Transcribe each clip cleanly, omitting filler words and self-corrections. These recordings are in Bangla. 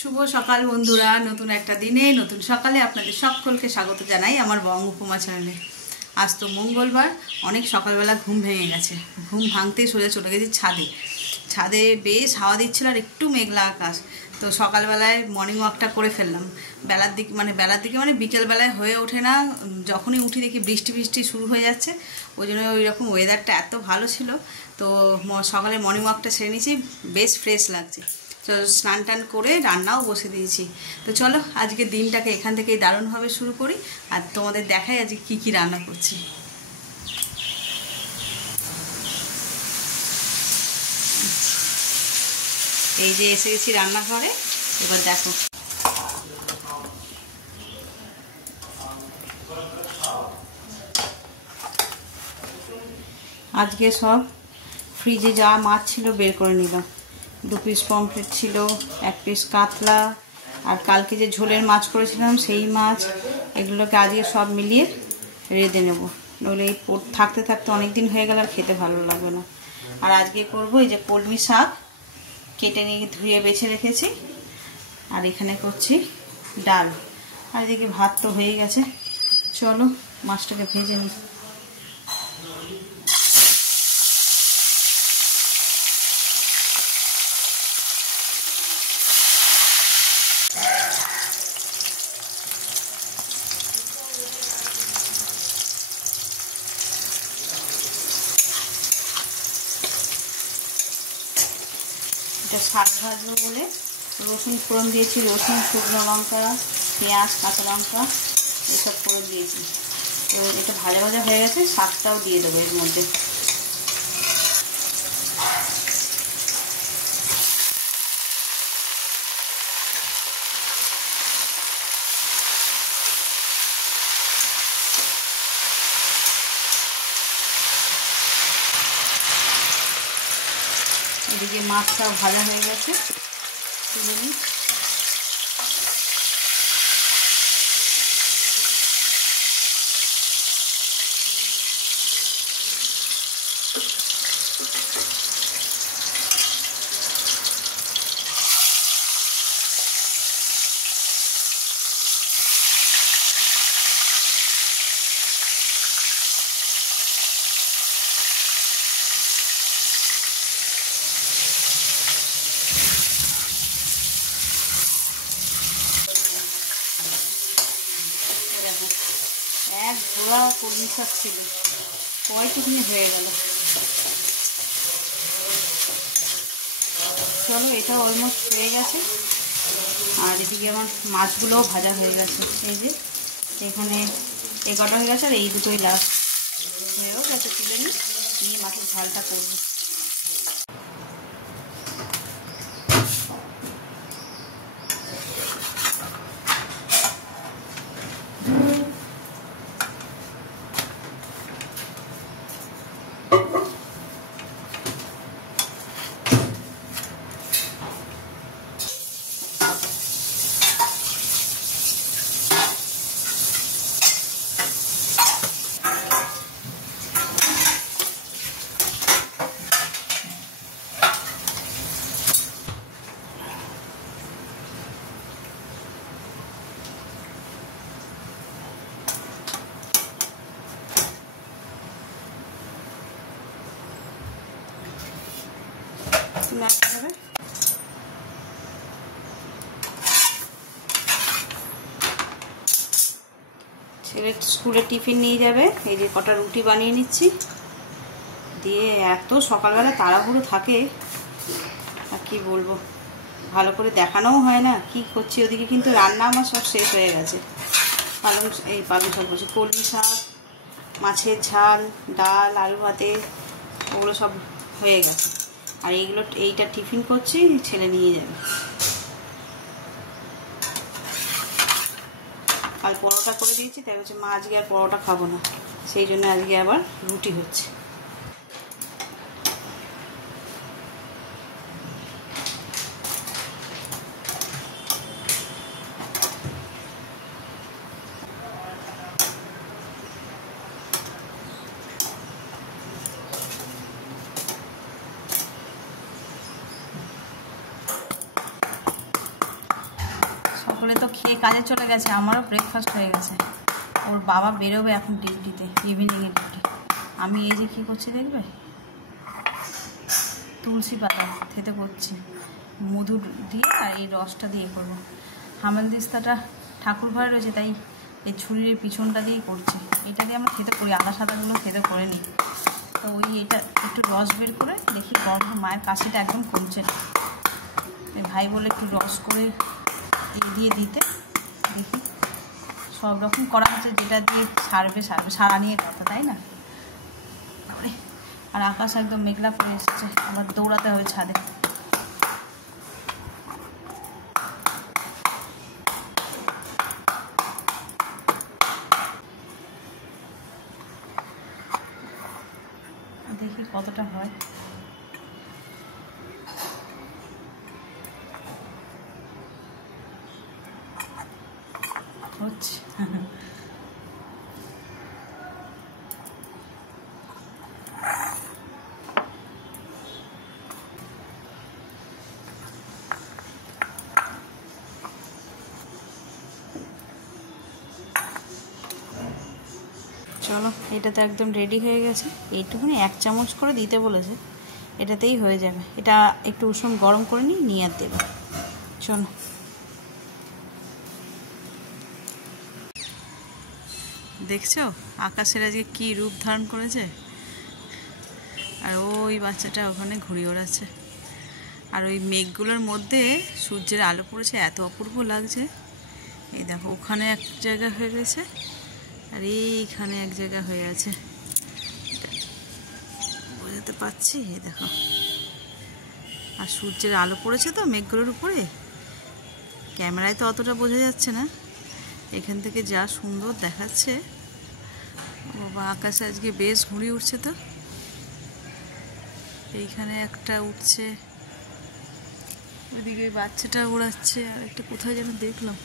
শুভ সকাল বন্ধুরা, নতুন একটা দিনে নতুন সকালে আপনাদের সকলকে স্বাগত জানাই আমার বং উপমা চ্যানেলে। আজ তো মঙ্গলবার, অনেক সকালবেলা ঘুম ভেঙে গেছে। ঘুম ভাঙতেই সোজা চলে গেছি ছাদে বেশ হাওয়া দিচ্ছিল আর একটু মেঘলা আকাশ। তো সকালবেলায় মর্নিং ওয়াকটা করে ফেললাম। বেলার দিকে মানে বিকেলবেলায় হয়ে ওঠে না, যখনই উঠি দেখি বৃষ্টি শুরু হয়ে যাচ্ছে। ওই জন্য ওই রকম ওয়েদারটা এত ভালো ছিল। তো সকালে মর্নিং ওয়াকটা সেরে নিয়েছি, বেশ ফ্রেশ লাগছে। তো স্নান টান করে রান্নাও বসে দিয়েছি। তো চলো আজকে দিনটাকে এখান থেকেই দারুণভাবে শুরু করি আর তোমাদের দেখাই আজকে কি কি রান্না করছি। এই যে এসে গেছি রান্নাঘরে, এবার দেখো আজকে সব ফ্রিজে যা মাছ ছিল বের করে নিলাম। 2 পিস পমফ্রেট ছিল, 1 পিস কাতলা, আর কালকে যে ঝোলের মাছ করেছিলাম সেই মাছ। এগুলোকে আজকে সব মিলিয়ে রেঁধে নেব, নইলে এই থাকতে থাকতে অনেক দিন হয়ে গেলে আর খেতে ভালো লাগবে না। আর আজকে করব এই যে কলমি শাক, কেটে নিয়ে ধুয়ে বেছে রেখেছি। আর এখানে করছি ডাল, আর এদিকে ভাত তো হয়ে গেছে। চলো মাছটাকে ভেজে নিই। এটা শাক ভাজবো বলে রসুন ফোড়ন দিয়েছি, রসুন, শুকনো লঙ্কা, পেঁয়াজ, কাঁচা লঙ্কা এসব ফোড়ন দিয়েছি। তো এটা ভাজা ভাজা হয়ে গেছে, শাকটাও দিয়ে দেবো এর মধ্যে। এদিকে মাছটাও ভাজা হয়ে গেছে, তুলে নিই। এক ঝোড়া কলমি শাক ছিল, কয়টুকুনি হয়ে গেল। চলো এটা অলমোস্ট হয়ে গেছে। আর এদিকে আমার মাছগুলোও ভাজা হয়ে গেছে। এই যে এখানে কটা হয়ে গেছে আর এই দুটোই লাস্ট হয়েও গেছে। তুলে নিই, নিয়ে মাছের ঝালটা করবো। ছেলে স্কুলে টিফিন নিয়ে যাবে, এই যে কটা রুটি বানিয়ে নিচ্ছি। দিয়ে এত সকালবেলা তাড়াহুড়ো থাকে আর কি বলবো, ভালো করে দেখানোও হয় না কি করছি। ওদিকে কিন্তু রান্না আমার সব শেষ হয়ে গেছে। পালং শাক বলছি, কলমি শাক, মাছের ঝাল, ডাল, আলু ভাতে, ওগুলো সব হয়ে গেছে। আর এইটা টিফিন করছি, ছেলে নিয়ে যাবে। কাল পরোটা করে দিয়েছি, তাই বলছে মা আজকে আর পরোটা খাবো না, সেই জন্য আজকে আবার রুটি হচ্ছে। সকলে তো খেয়ে কাজে চলে গেছে, আমারও ব্রেকফাস্ট হয়ে গেছে। ওর বাবা বেরোবে এখন ডিউটিতে, ইভিনিংয়ে ডিউটি। আমি এই যে কী করছি দেখবে, তুলসী পাতা থেতে করছি, মধু দিয়ে আর এই রসটা দিয়ে করবো। হামানদিস্তাটা ঠাকুর ঘরে রয়েছে, তাই এই ছুরির পিছনটা দিয়েই করছি। এটা দিয়ে আমরা খেতে করি, আদা সাদাগুলো খেতে করে নিই। তো ওই এটা একটু রস বের করে দেখি গরম, মায়ের কাশিটা একদম কমছে না। ভাই বলে একটু রস করে দিয়ে দিতে, দেখি সব রকম করা হচ্ছে, যেটা দিয়ে সারবে সারা নিয়ে কথা, তাই না? আর আকাশ একদম মেঘলা করে এসেছে, আবার দৌড়াতে হবে ছাদে। দেখি কতটা হয়। হচ্ছে চলো, এটা তো একদম রেডি হয়ে গেছে। এইটুকুনি 1 চামচ করে দিতে বলেছে, এটাতেই হয়ে যাবে। এটা একটু উষুম গরম করে নিয়ে আর দেবে। চলো, দেখছো আকাশের আজকে কি রূপ ধারণ করেছে। আর ওই বাচ্চাটা ওখানে ঘুরে ওড়াচ্ছে, আর ওই মেঘগুলোর মধ্যে সূর্যের আলো পড়েছে, এত অপূর্ব লাগছে। এই দেখো ওখানে এক জায়গা হয়ে রয়েছে, আর এইখানে এক জায়গা হয়ে আছে, বোঝাতে পারছি। এই দেখো, আর সূর্যের আলো পড়েছে তো মেঘগুলোর উপরে, ক্যামেরায় তো অতটা বোঝা যাচ্ছে না, এখান থেকে যা সুন্দর দেখাচ্ছে। বাবা, আকাশে আজকে বেশ ঘুড়ি উঠছে তো। এইখানে একটা উঠছে, ওইদিকে বাচ্চাটা উড়াচ্ছে, আর একটা কোথায় যেন দেখলাম,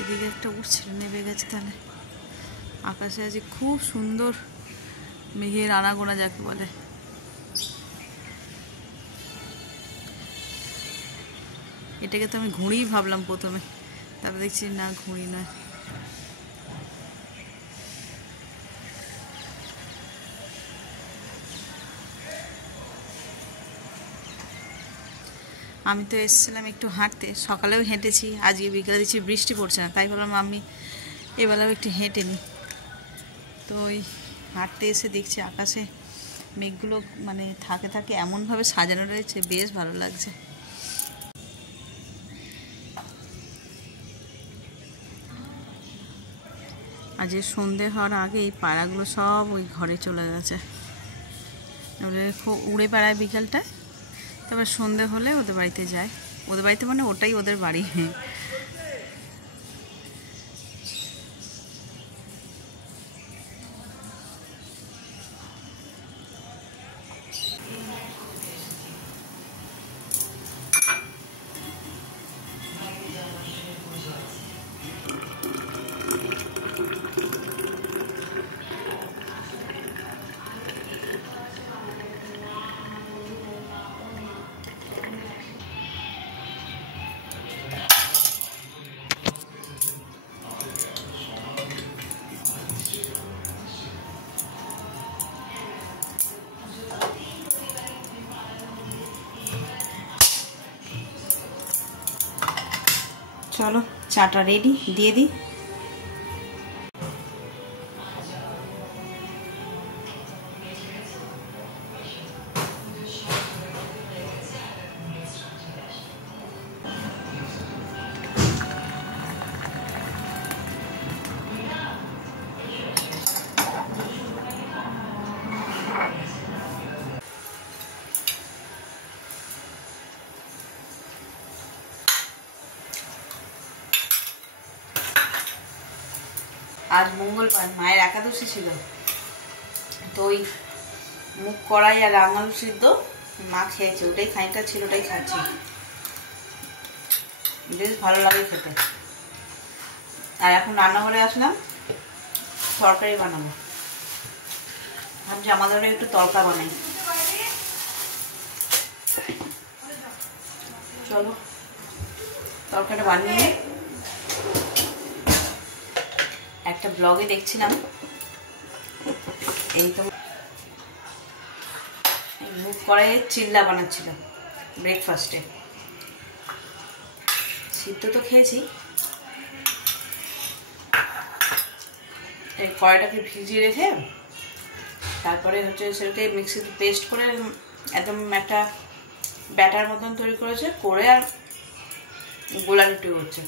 এদিকে একটা উঠছিল, নেমে গেছে। তাহলে আকাশে আজকে খুব সুন্দর মেঘের আনাগোনা যাকে বলে। এটাকে তো আমি ঘুড়িই ভাবলাম প্রথমে, তারপর দেখছি না, ঘুড়ি নয়। আমি তো এসেছিলাম একটু হাঁটতে, সকালেও হেঁটেছি, আজকে বিকালে দিচ্ছি বৃষ্টি পড়ছে না, তাই বললাম আমি এবেলাও একটু হেঁটে নিই। তো ওই হাঁটতে এসে দেখছি আকাশে মেঘগুলো মানে থাকে থাকে এমনভাবে সাজানো রয়েছে, বেশ ভালো লাগছে। আজ সন্ধে হওয়ার আগে এই পায়রাগুলো সব ওই ঘরে চলে গেছে, খুব উড়ে বেড়ায় বিকালটায়। তারপর সন্ধে হলে ওদের বাড়িতে যায়, ওদের বাড়িতে মানে ওটাই ওদের বাড়ি। চলো, চাটা রেডি, দিয়ে দিই। আজ মঙ্গলবার, মায়ের একাদশী ছিল, তো ওই মুগ কড়াই আর রাঙালু সিদ্ধ মা খেয়েছে, ওটাই খানিকটা ছিল, ওটাই খাচ্ছি, বেশ ভালো লাগে খেতে। আর এখন রান্নাঘরে আসলাম, তরকারি বানাবো, ভাবছি আমাদের একটু তরকা বানাই। চলো তরকারিটা বানিয়ে একটা ব্লগে দেখছিলাম, এই তো মুখ করে চিল্লা বানাচ্ছিল ব্রেকফাস্টে। সিদ্ধ তো খেয়েছি, এই কড়াইটাকে ভিজিয়ে রেখে তারপরে হচ্ছে সেটাকে মিক্সিতে পেস্ট করে একদম একটা ব্যাটার মতন তৈরি করেছে, করে আর গোলা রুটি হচ্ছে।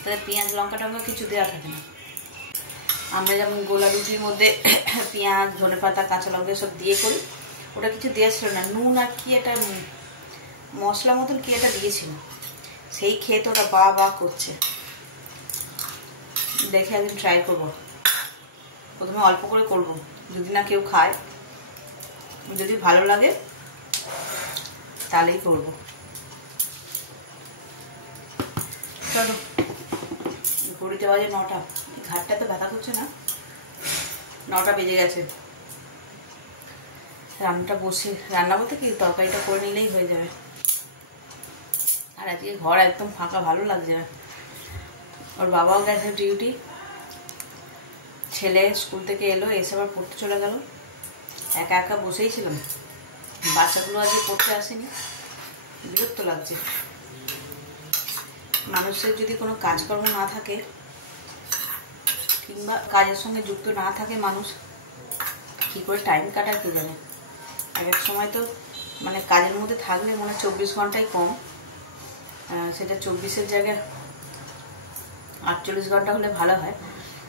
তাহলে পেঁয়াজ লঙ্কা টঙ্কা কিছু দেওয়া থাকে না। আমরা যেমন গোলা রুটির মধ্যে পেঁয়াজ ধনেপাতা কাঁচা লঙ্কা সব দিয়ে করি, ওটা কিছু দেওয়া ছিল না। নুন আর কি একটা মশলা মতন কি একটা দিয়েছিল, সেই খেয়ে তো ওটা বা বা করছে। দেখে একদিন ট্রাই করবো। প্রথমে অল্প করে করব, যদি না কেউ খায়, যদি ভালো লাগে তাহলেই করব। চলো, ঘড়িতে বাজে 9টা। ঘাটটা তো ব্যথা করছে না, 9টা বেজে গেছে। রান্নাটা বসে, রান্না বলতে কি তরকারিটা করে নিলেই হয়ে যাবে। আর আজকে ঘর একদম ফাঁকা, ভালো লাগছে না। ওর বাবাও গেছে ডিউটি, ছেলে স্কুল থেকে এলো, এসে আবার পড়তে চলে গেল। একা একা বসেই ছিলাম, বাচ্চাগুলো আজকে পড়তে আসেনি, বিরক্ত লাগছে। মানুষের যদি কোনো কাজকর্ম না থাকে কিংবা কাজের সঙ্গে যুক্ত না থাকে, মানুষ কী করে টাইম কাটায় কে জানে। এক সময় তো মানে কাজের মধ্যে থাকলে মনে 24 ঘন্টাই কম, সেটা 24-এর জায়গায় 48 ঘন্টা হলে ভালো হয়।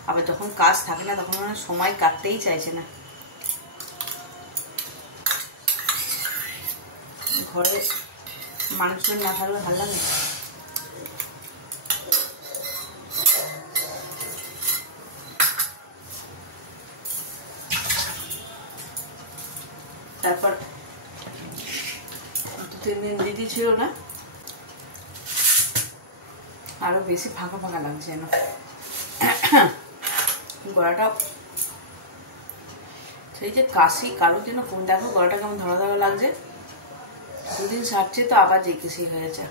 আবার যখন কাজ থাকে না তখন মানে সময় কাটতেই চাইছে না। ঘরে মানুষজন না থাকলে ভালো লাগে। তারপর 2-3 দিন দিদি ছিল না, আরো বেশি ফাঁকা ফাঁকা লাগছে না। গলাটা সেই যে কাশি, কারোর জন্য কোন দেখো গলাটা কেমন ধরা ধরা লাগছে। 2 দিন সারছে তো আবার যে কাশি হয়েছে।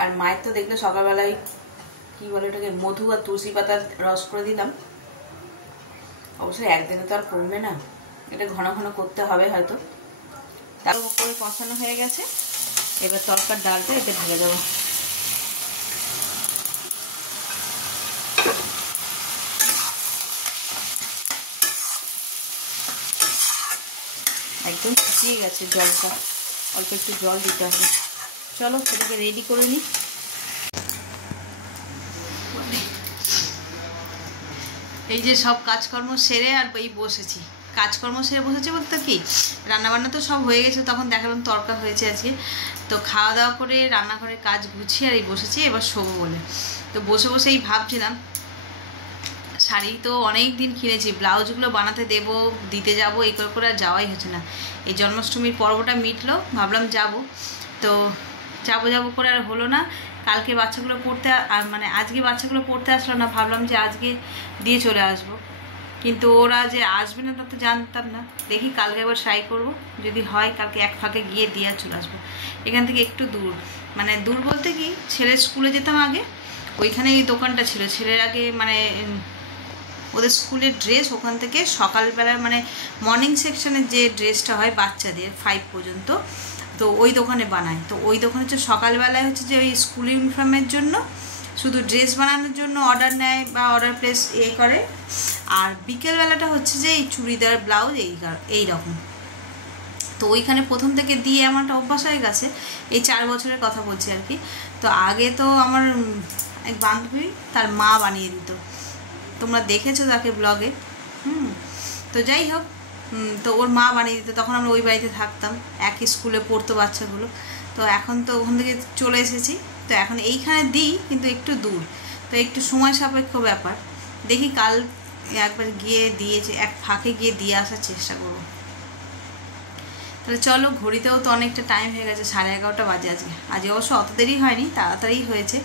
আর মায়ের তো দেখলে সকালবেলায় কি বলে ওটাকে, মধু আর তুলসী পাতার রস করে দিলাম। অবশ্যই একদিনে তো আর কমবে না, এটা ঘন ঘন করতে হবে হয়তো। তারপর করে কষানো হয়ে গেছে, এবার তরকার ডালটা এতে ঢেলে দেবো। একদম শুকিয়ে গেছে জলটা, অল্প একটু জল দিতে হবে। চলো সেটাকে রেডি করে নিই। এই যে সব কাজকর্ম সেরে আর এই বসেছি। কাজকর্ম সেরে বসেছি বলতে কি, রান্নাবান্না তো সব হয়ে গেছে, তখন দেখালাম তরকা হয়েছে আজকে। তো খাওয়া দাওয়া করে রান্নাঘরের কাজ গুছিয়ে আর এই বসেছি এবার শোবো বলে। তো বসে বসে এই ভাবছিলাম, শাড়ি তো অনেক দিন কিনেছি, ব্লাউজগুলো বানাতে দেবো, দিতে যাব, এই করে করে আর যাওয়াই হচ্ছে না। এই জন্মাষ্টমীর পর্বটা মিটলো, ভাবলাম যাব, তো যাবো করে আর হলো না। কালকে বাচ্চাগুলো পড়তে আর মানে আজকে বাচ্চাগুলো পড়তে আসলো না, ভাবলাম যে আজকে দিয়ে চলে আসবো, কিন্তু ওরা যে আসবে না তা তো জানতাম না। দেখি কালকে আবার ট্রাই করবো, যদি হয় কালকে এক ফাঁকে গিয়ে দিয়ে চলে আসবো। এখান থেকে একটু দূর, মানে দূর বলতে কি, ছেলের স্কুলে যেতাম আগে, ওইখানে এই দোকানটা ছিল। ছেলের আগে মানে ওদের স্কুলের ড্রেস ওখান থেকে সকালবেলার মানে মর্নিং সেকশনের যে ড্রেসটা হয় বাচ্চাদের 5 পর্যন্ত, তো ওই দোকানে বানায়। তো ওই দোকানে হচ্ছে সকালবেলায় হচ্ছে যে ওই স্কুল ইউনিফর্মের জন্য শুধু ড্রেস বানানোর জন্য অর্ডার নেয় বা অর্ডার প্লেস করে, আর বিকেলবেলাটা হচ্ছে যে এই চুড়িদার ব্লাউজ এই রকম। তো ওইখানে প্রথম থেকে দিয়ে আমার একটা অভ্যাস হয়ে গেছে, এই 4 বছরের কথা বলছি আর কি। তো আগে তো আমার এক বান্ধবী, তার মা বানিয়ে দিত, তোমরা দেখেছো তাকে ব্লগে। তো যাই হোক, তো ওর মা বানিয়ে দিত, তখন আমরা ওই বাড়িতে থাকতাম, একই স্কুলে পড়তো বাচ্চাগুলো। তো এখন তো ওখান থেকে চলে এসেছি, তো এখন এইখানে দিই, কিন্তু একটু দূর, তো একটু সময় সাপেক্ষ ব্যাপার। দেখি কাল একবার গিয়ে দিয়েছে, এক ফাঁকে গিয়ে দিয়ে আসার চেষ্টা করবো। তাহলে চলো, ঘড়িতেও তো অনেকটা টাইম হয়ে গেছে, 11:30 বাজে আজকে অবশ্য অত দেরি হয়নি, তাড়াতাড়ি হয়েছে।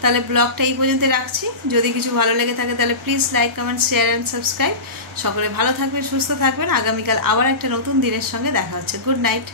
তাহলে ব্লগটা এই পর্যন্ত রাখছি। যদি কিছু ভালো লেগে থাকে তাহলে please like, comment, share and subscribe. সকলে ভালো থাকবেন, সুস্থ থাকবেন। আগামীকাল আবার একটা নতুন দিনের সঙ্গে দেখা হচ্ছে। Good night.